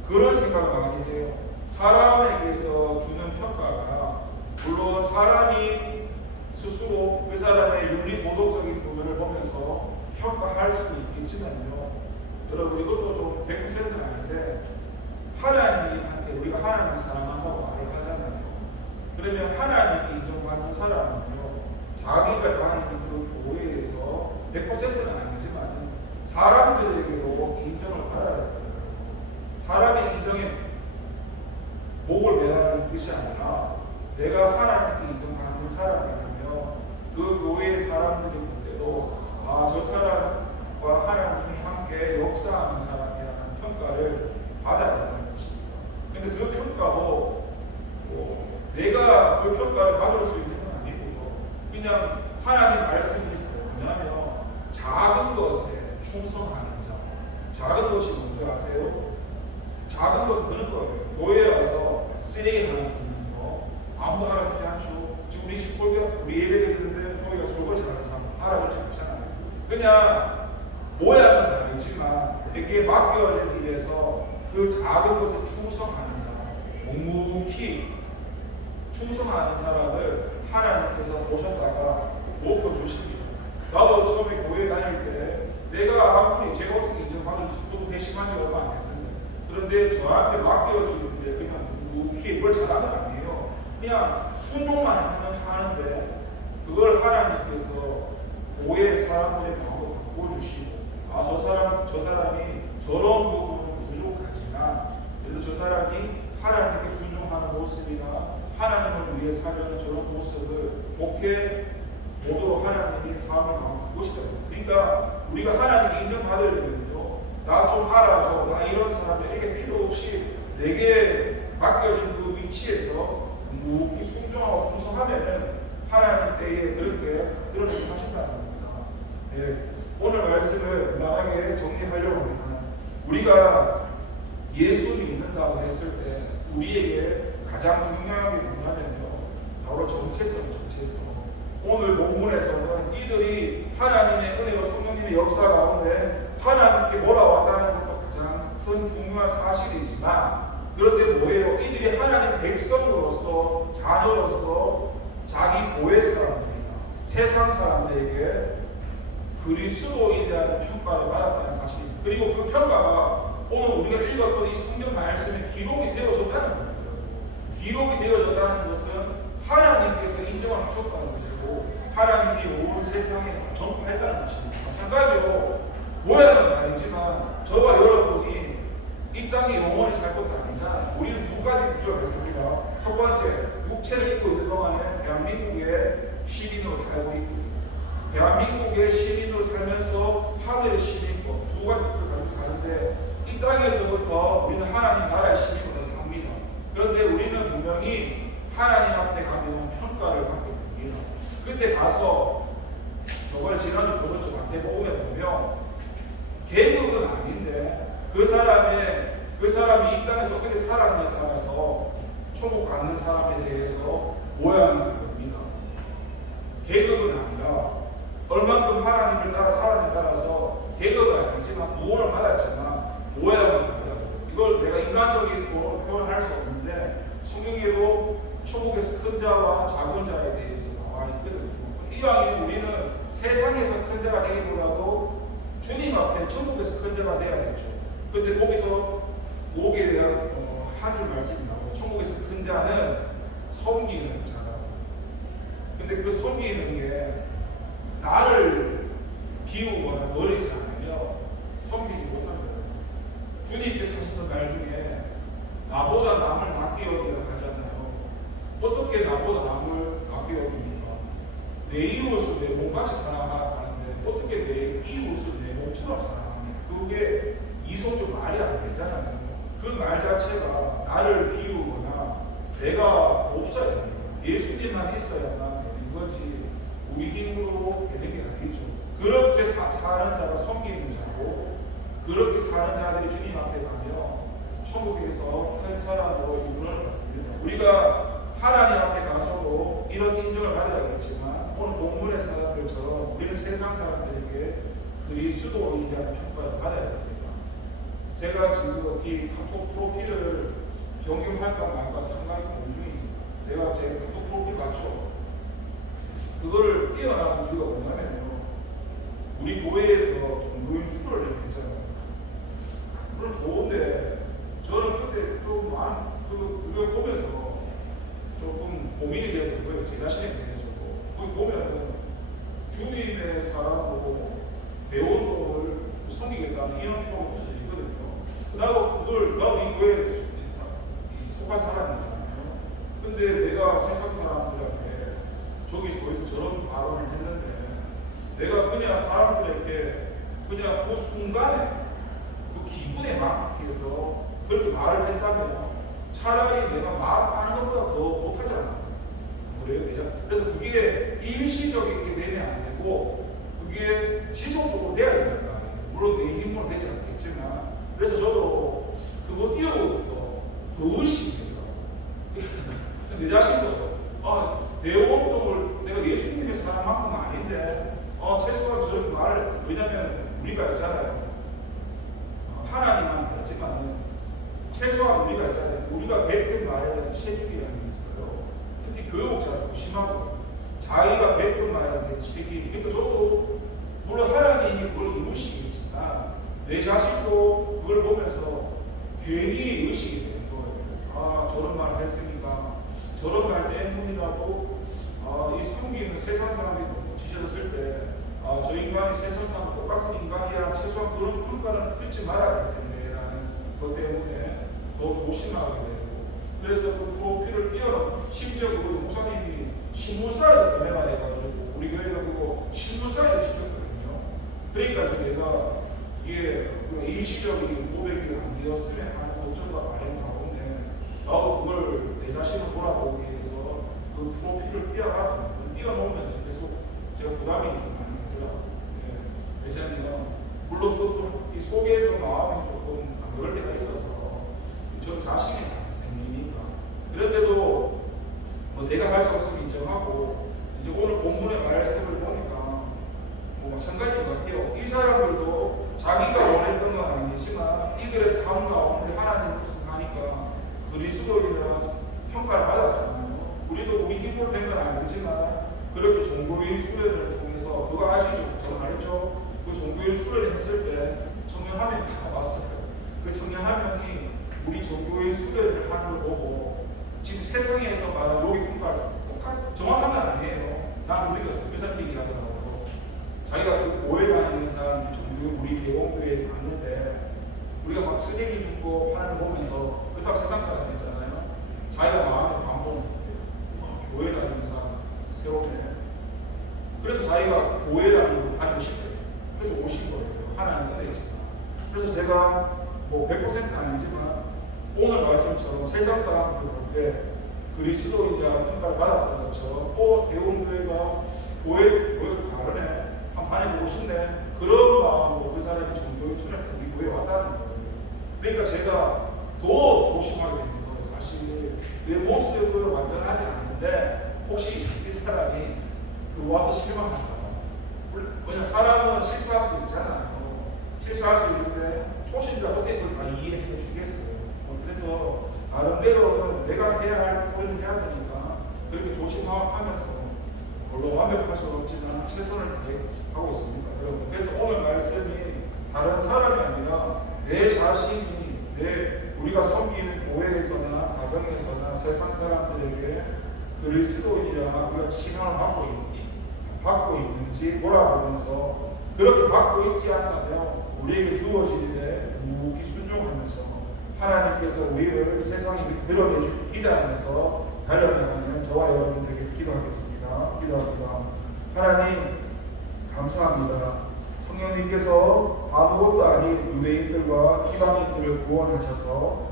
그런 생각을 많이 해요. 사람에게서 주는 평가가 물론 사람이 스스로 그 사람의 윤리 도덕적인 부분을 보면서 평가할 수도 있겠지만요. 여러분 이것도 좀 100%는 아닌데 하나님한테 우리가 하나님 사랑한다고 말을 하잖아요. 그러면 하나님이 인정받는 사람은요 자기가 다니는 그 교회에서 100%는 아니지만 사람들에게도 인정을 받아야 돼요. 사람의 인정에 목을 매라는 뜻이 아니라 내가 하나님께 인정받는 사람이라면 그 교회의 사람들이 볼 때도 저 사람과 하나님이 함께 역사하는 사람이라는 평가를 받아야 된다는 것입니다. 근데 그 평가도 내가 그 평가를 받을 수 있는 건 아니고요. 그냥 하나님 말씀이 있어요. 왜냐하면 작은 것에 충성하는 자. 작은 것이 뭔지 아세요? 작은 것은 그런 거예요. 교회에 와서 쓰레기 하나 주는 거 아무도 알아주지 않죠. 지금 우리 집 설교, 우리 예배 드리는데 저희가 설거지 하는 사람 알아주지 않잖아요. 그냥 모양은 다르지만 내게 맡겨진 일에서 그 작은 것에 충성하는 사람, 묵묵히 충성하는 사람을 하나님께서 보셨다가 높여주십니다. 나도 처음에 교회 다닐 때 내가 아무리 제가 어떻게 인정받을 수 있고 배심한 지 얼마 안 됐는데 그런데 저한테 맡겨진 일에 그냥 묵묵히 뭘 잘하는 건 아니에요. 그냥 순종만 하는데 그걸 하나님께서 교회 사람들의 마음을 바꿔주시고 저 사람이 저런 부분은 부족하지만 그래도 저 사람이 하나님께 순종하는 모습이나 하나님을 위해 살려는 저런 모습을 좋게 보도록 하나님이 사람의 마음을 바꾸시더라고요. 그러니까 우리가 하나님께 인정받으려면요 나 좀 알아줘, 나 이런 사람들 이렇게 필요 없이 내게 맡겨진 그 위치에서 묵묵히 순종하고 충성하면은 하나님 때에 그렇게 드러내게 하신다는 겁니다. 네, 오늘 말씀을 간단하게 정리하려고 합니다. 우리가 예수 믿는다고 했을 때 우리에게 가장 중요한 게 뭐냐면요 바로 정체성. 오늘 본문에서는 이들이 하나님의 은혜로 성령님의 역사 가운데 하나님께 몰아왔다는 것도 가장 큰 중요한 사실이지만 그런데 뭐예요? 이들이 하나님 백성으로서 자녀로서 자기 교회 사람들이나 세상 사람들에게 그리스도인이라는 평가를 받았다는 사실입니다. 그리고 그 평가가 오늘 우리가 읽었던 이 성경 말씀에 기록이 되어졌다는 겁니다. 기록이 되어졌다는 것은 하나님께서 인정을 하셨다는 것이고 하나님이 온 세상에 전파했다는 것입니다. 마찬가지로 모양은 다르지만 저와 여러분이 이 땅에 영원히 살 것도 아니잖아요. 우리는 두 가지 구조가 있습니다. 첫 번째, 육체를 입고 있는 동안에 대한민국의 시민으로 살고 있고 대한민국의 시민으로 살면서 하늘의 시민권 두 가지 구조를 가지고 사는데 이 땅에서부터 우리는 하나님 나라의 시민으로 삽니다. 그런데 우리는 분명히 하나님 앞에 가면 평가를 받게 됩니다. 그 그때 가서 저번에 지난주 보셨죠? 마태복음에 보면 계급은 아닌데 그 사람이 이 땅에서 어떻게 살았냐에 따라서 천국 가는 사람에 대해서 모양이 다릅니다. 계급은 아니라 얼만큼 하나님을 따라 살았냐에 따라서 계급은 아니지만 구원을 받았지만 모양은 다르다고. 이걸 내가 인간적인 표현할 수 없는데 성경에도 천국에서 큰 자와 작은 자에 대해서 나와 있거든요. 이왕이면 우리는 세상에서 큰 자가 되기보다도 주님 앞에 천국에서 큰 자가 돼야 되죠. 근데 거기서 목에 대한 한 줄 말씀이 나오고 천국에서 큰 자는 섬기는 자라고. 근데 그 섬기는 게 나를 비우거나 버리지 않으면 섬기지 못합니다. 주님께서 하셨던 말 중에 나보다 남을 낮게 여기라 하잖아요. 어떻게 나보다 남을 낮게 여깁니까? 내 이웃을 내 몸같이 사랑하라 하는데 어떻게 내 이웃을 내 몸처럼 사랑합니까? 그게 이성적 말이 안 되잖아요. 그 말 자체가 나를 비우거나 내가 없어야 됩니다. 예수님만 있어야만 되는 거지 우리 힘으로 되는 게 아니죠. 그렇게 사는 자가 섬기는 자고 그렇게 사는 자들이 주님 앞에 가면 천국에서 큰 사람으로 이름을 받습니다. 우리가 하나님 앞에 가서도 이런 인정을 받아야겠지만 오늘 본문의 사람들처럼 우리는 세상 사람들에게 그리스도인이라는 평가를 받아야 됩니다. 제가 지금 이 카톡 프로필을 변경할까 말까 상당히 고민 중입니다. 제가 제 카톡 프로필 맞죠? 그거를 띄어나간 이유가 뭐냐면요. 우리 교회에서 좀 노인 수료를 했잖아요. 물론 좋은데 저는 그때 좀 그걸 보면서 조금 고민이 되는 거예요. 제 자신에 대해서도. 거기 보면은 주님의 사랑으로 배운 걸 섬기겠다는 이런 표현이 붙여져 있거든요. 나도 이 교회에 속한 사람이잖아요. 근데 내가 세상 사람들한테 저기서 저런 발언을 했는데 내가 그냥 사람들에게 그냥 그 순간에 그 기분에 맞게해서 그렇게 말을 했다면 차라리 내가 말하는 것보다 더 못하지 않나. 그래요? 그래서 그게 일시적인 게 되면 안 되고 그게 지속적으로 돼야 된다. 물론 내 힘으로 되지 않겠지만 그래서 저도 그거 띄우고부터 더 의심해요. 내 자신도 내 온동을 내가 예수님의 사랑만큼은 아닌데 최소한 저렇게 말을 왜냐면 우리가 있잖아요. 하나님만 알지만 최소한 우리가 있잖아요. 우리가 뱉은 말에 대한 책임이라는 게 있어요. 특히 교육자도 심하고 자기가 뱉은 말에 대한 책임. 그러니까 저도 물론 하나님이 그걸 이루시겠지만 내 자신도 그걸 보면서 괜히 의식이 되는 거예요. 저런 말을 했으니까 저런 말 때문이라도 이 섬기는 세상 사람이 뒤져졌을 때 저 인간이 세상 사람과 똑같은 인간이라 최소한 그런 평가는 듣지 말아야 될 텐데 라는 것 때문에 더 조심하게 되고 그래서 그 프로필을 띄어놓고 심지어 우리 목사님이 신문사에도 보내라 해가지고 우리 교회가 그거 신문사에도 지켰거든요. 그러니까 내가 이게 일시적인 고백이 안 되었으면 하는 걱정과 마련 가운데 나도 그걸 내 자신을 돌아보기 위해서 그 프로필을 띄워놓으면서 계속 제가 부담이 좀 많이 되더라고요. 왜냐하면 물론 이 속에서 마음이 조금 안 그럴 때가 있어서 저 자신이 생기니까 그런데도 내가 할 수 없으면 인정하고 이제 오늘 본문의 말씀을 보니까 마찬가지인 것 같아요. 이 사람들도 자기가 원했던 건 아니지만 이들의 삶 가운데 하나님 뜻을 하니까 그리스도인이라는 평가를 받았잖아요. 우리도 우리 힘으로 된 건 아니지만 그렇게 종교인 수련을 통해서 그거 아시죠? 제가 말했죠? 그 종교인 수련을 했을 때 청년 한 명이 나왔어요. 그 청년 한 명이 우리 종교인 수련을 하는 걸 보고 지금 세상에서 말하는 여기 평가를 정확한 건 아니에요. 난 느꼈어. 그 사람 얘기하더라고요. 자기가 그 교회 다니는 사람, 우리 개원교회에 갔는데 우리가 막 쓰레기 줍고 하는 거 보면서 그 사람 세상 사람 있잖아요. 자기가 마음에 반복을 했대요. 교회 다니는 사람 새롭네. 그래서 자기가 교회 다니고 싶대요. 그래서 오신 거예요. 하나님 은혜지만. 그래서 제가 100% 아니지만 오늘 말씀처럼 세상 사람들 볼 때 그리스도인이라는 평가를 받았던 것처럼 대원교회가 교회도 다르네. 한 반에 보고 싶네. 그런 마음으로 그 사람이 종교의 수련회 우리 교회에 왔다는 거예요. 그러니까 제가 더 조심하게 되는 거예요. 사실 내 모습을 완전하지 않는데 혹시 이 사람이 들어와서 실망할까 봐. 왜냐 사람은 실수할 수 있잖아요. 실수할 수 있는데 초신자 어떻게 그걸 다 이해해 주겠어요. 그래서 나름대로는 내가 해야 할 일을 해야 되니까 그렇게 조심하면서 물론 완벽할 수는 없지만 최선을 다하고 있습니다. 여러분. 그래서 오늘 말씀이 다른 사람이 아니라 내 자신이 우리가 섬기는 교회에서나 가정에서나 세상 사람들에게 그리스도인이라 우리가 칭함을 받고 있는지 돌아보면서 그렇게 받고 있지 않다면 우리에게 주어질 일에 묵묵히 순종하면서 하나님께서 우리를 세상에 드러내주기 기대하면서 달려나가는 저와 여러분들에게 기도하겠습니다. 기도합니다. 하나님 감사합니다. 성령님께서 아무것도 아닌 유대인들과 이방인들을 구원하셔서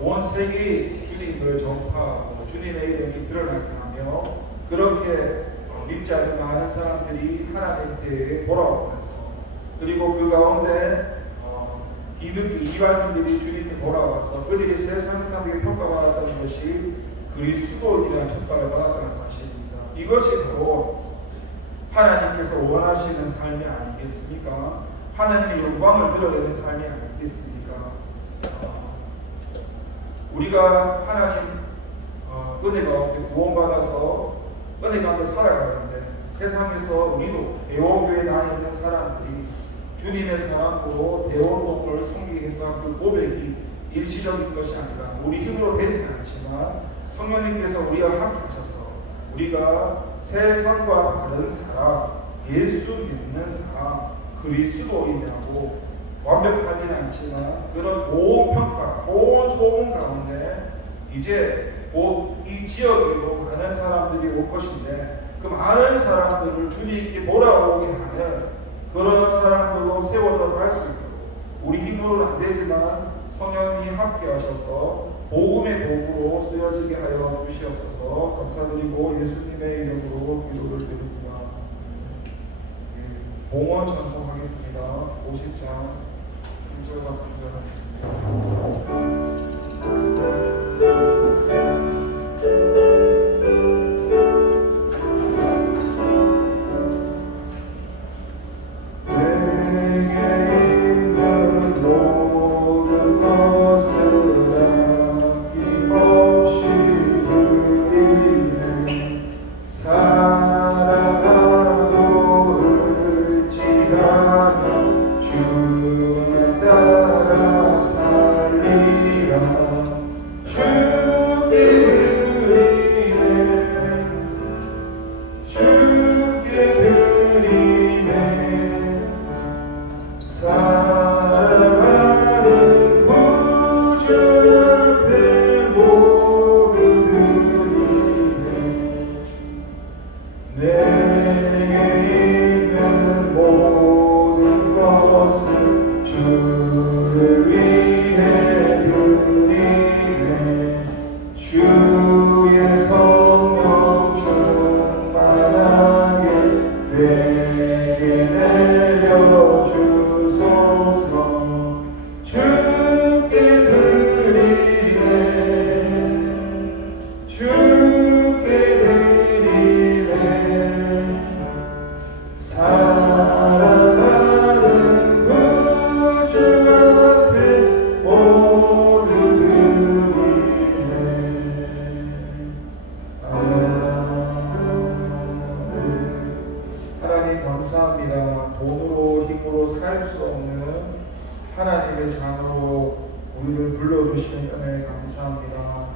온 세계에 주님을 전파하고 주님의 이름이 드러나게 하며 그렇게 믿지 않는 많은 사람들이 하나님께 돌아오면서 그리고 그 가운데 뒤늦게 이방인들이 주님께 돌아와서 그들이 세상 사람에게 평가받았던 것이 그리스도인이라는 평가를 받았다는 사실입니다. 이것이 바로 하나님께서 원하시는 삶이 아니겠습니까? 하나님의 영광을 드러내는 삶이 아니겠습니까? 우리가 하나님 은혜 가운데 구원받아서 은혜 가운데 살아가는데 세상에서 우리도 대원교회 다니는 사람들이 주님의 사랑으로 대원동을 섬기겠다 그 고백이 일시적인 것이 아니라 우리 힘으로 되지는 않지만 성령님께서 우리와 함께 하셔서 우리가 세상과 다른 사람, 예수 믿는 사람, 그리스도인이라고 완벽하지는 않지만 그런 좋은 평가, 좋은 소문 가운데 이제 곧 이 지역에도 많은 사람들이 올 것인데 그 많은 사람들을 주님께 돌아오게 하는 그런 사람들로 세워져 갈 수 있도록 우리 힘으로는 안 되지만 성령이 함께 하셔서 복음의 도구로 쓰여지게 하여 주시옵소서. 감사드리고 예수님의 이름으로 기도를 드립니다. 봉헌 찬송하겠습니다. 50장 1절과 3절 하겠습니다. 감사합니다. 돈으로 힘으로 살 수 없는 하나님의 자녀로 우리를 불러주시는 은혜 감사합니다.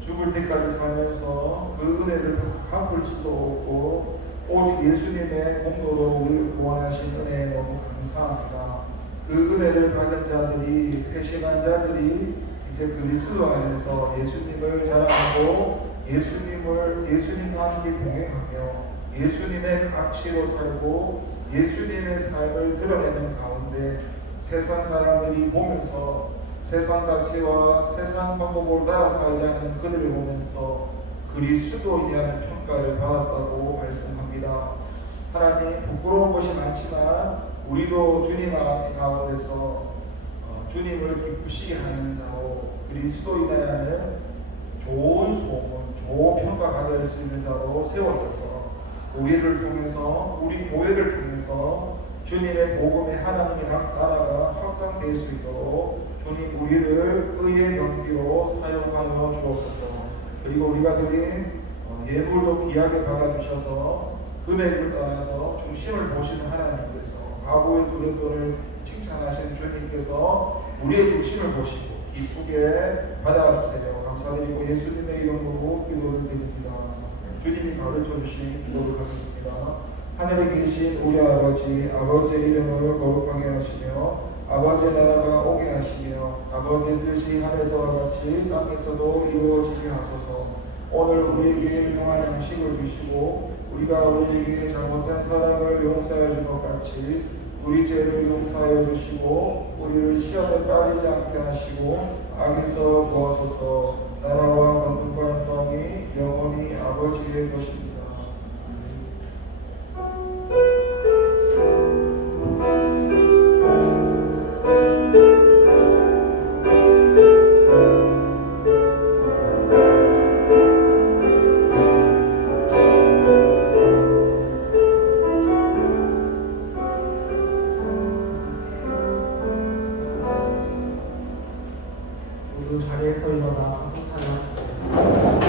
죽을 때까지 살면서 그 은혜를 갚을 수도 없고 오직 예수님의 공로로 우리를 구원하신 은혜 너무 감사합니다. 그 은혜를 받은 자들이 회심한 자들이 이제 그리스도 안에서 예수님을 자랑하고 예수님과 함께 동행하며 예수님의 가치로 살고 예수님의 삶을 드러내는 가운데 세상 사람들이 보면서 세상 가치와 세상 방법으로 따라 살지 않는 그들을 보면서 그리스도인이라는 평가를 받았다고 할 말씀합니다. 하나님, 부끄러운 것이 많지만 우리도 주님 가운데서 주님을 기쁘시게 하는 자로 그리스도인이라는 좋은 소문, 좋은 평가 받을 수 있는 자로 세워져서 우리를 통해서, 우리 교회를 통해서 주님의 복음의 하나님의 나라가 확장될 수 있도록 주님 우리를 의의 병기로 사용하여 주옵소서. 그리고 우리가 드린 예물도 귀하게 받아주셔서 금액을 떠나서 중심을 보시는 하나님께서, 과거의 그릇들을 칭찬하신 주님께서 우리의 중심을 보시고 기쁘게 받아주세요. 감사드리고 예수님의 이름으로 기도를 드립니다. 주님이 가르쳐 주신 기도를 하겠습니다. 하늘에 계신 우리 아버지, 아버지의 이름을 거룩하게 하시며 아버지의 나라가 오게 하시며 아버지의 뜻이 하늘에서와 같이 땅에서도 이루어지게 하소서. 오늘 우리에게 일용할 양식을 주시고 우리가 우리에게 잘못한 사랑을 용서해 준 것 같이 우리 죄를 용서하여 주시고 우리를 시험에 빠지지 않게 하시고 악에서 구하소서. 나라와 권능과 영광이 영원히 아버지의 것입니다. 모두 자리에서 일어나 성찬을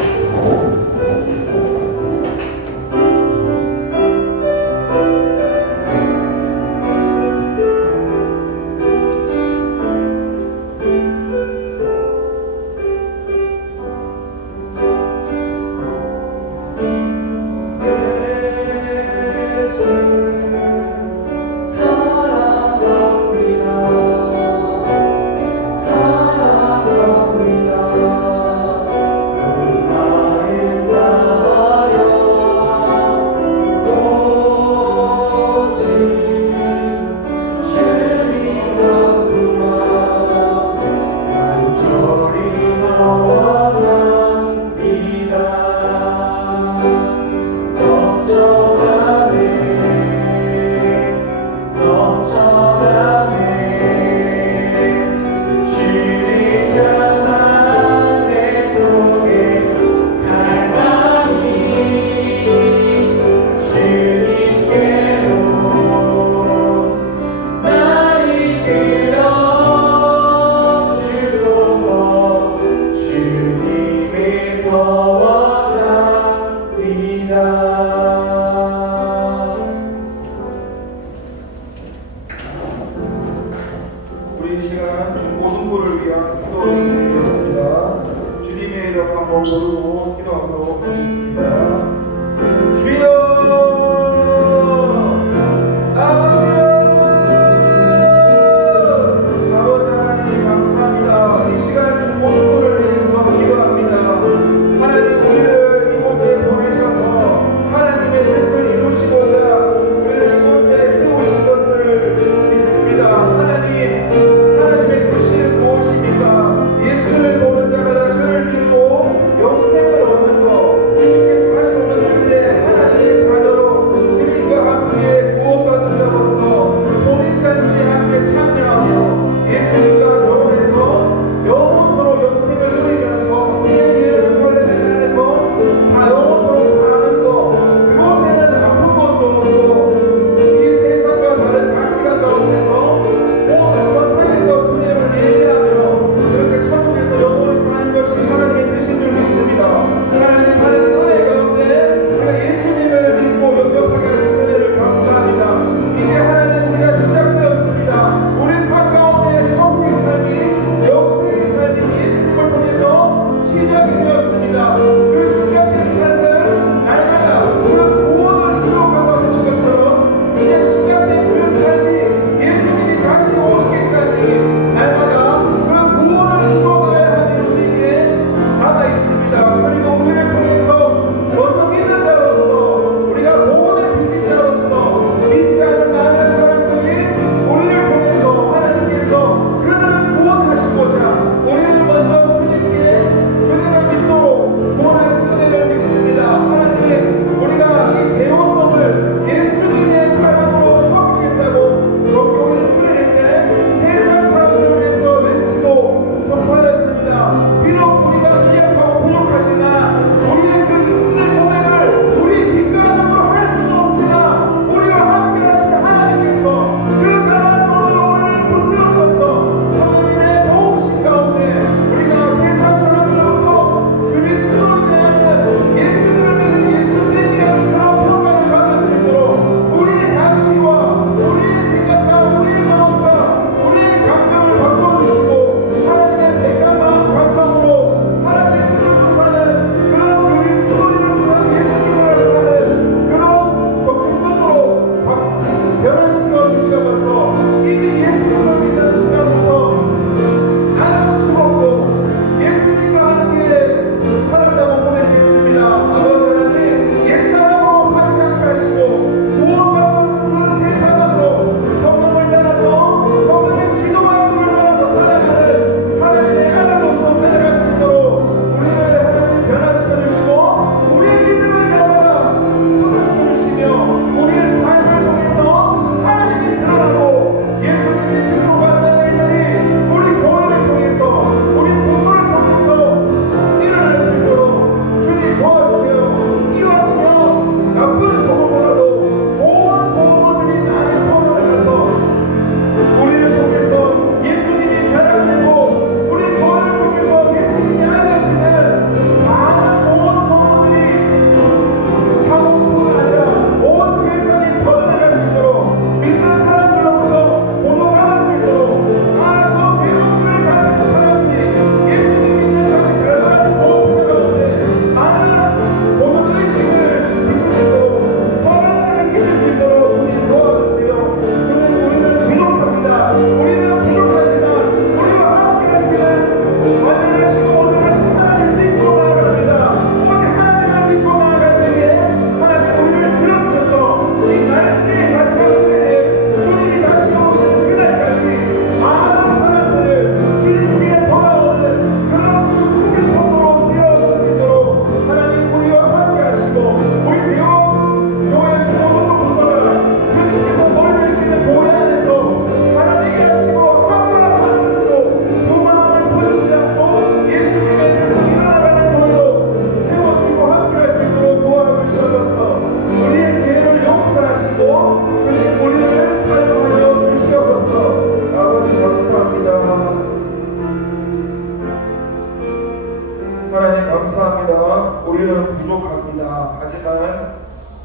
우리 이 시간 모든 것을 위한 기도를 드리겠습니다. 주님의 이름 한번 부르고 기도하도록 하겠습니다. 주여! 예수를 보는 자마다 그를 믿고 영생을 얻는 것 주님께서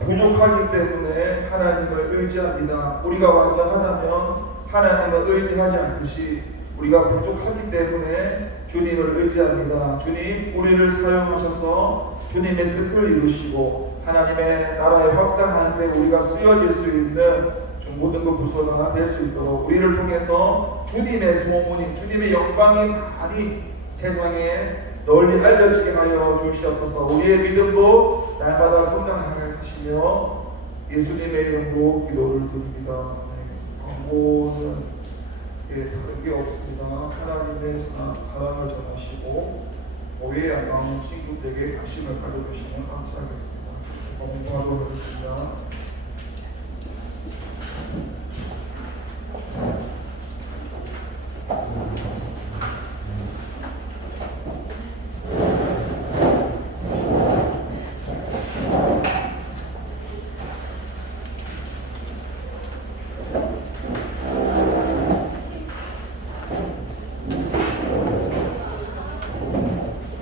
부족하기 때문에 하나님을 의지합니다. 우리가 완전하다면 하나님을 의지하지 않듯이 우리가 부족하기 때문에 주님을 의지합니다. 주님, 우리를 사용하셔서 주님의 뜻을 이루시고 하나님의 나라의 확장하는 데 우리가 쓰여질 수 있는 중고등급 부서가 될 수 있도록 우리를 통해서 주님의 소문이, 주님의 영광이 많이 세상에 널리 알려지게 하여 주시옵소서. 우리의 믿음도 날마다 성장하게 하시며 예수님의 이름으로 기도를 드립니다. 광고는 다른 게 없습니다. 하나님의 사랑을 전하시고 오해에 안 나오는 친구들에게 관심을 가져주시면 감사하겠습니다. 공부하도록 하겠습니다.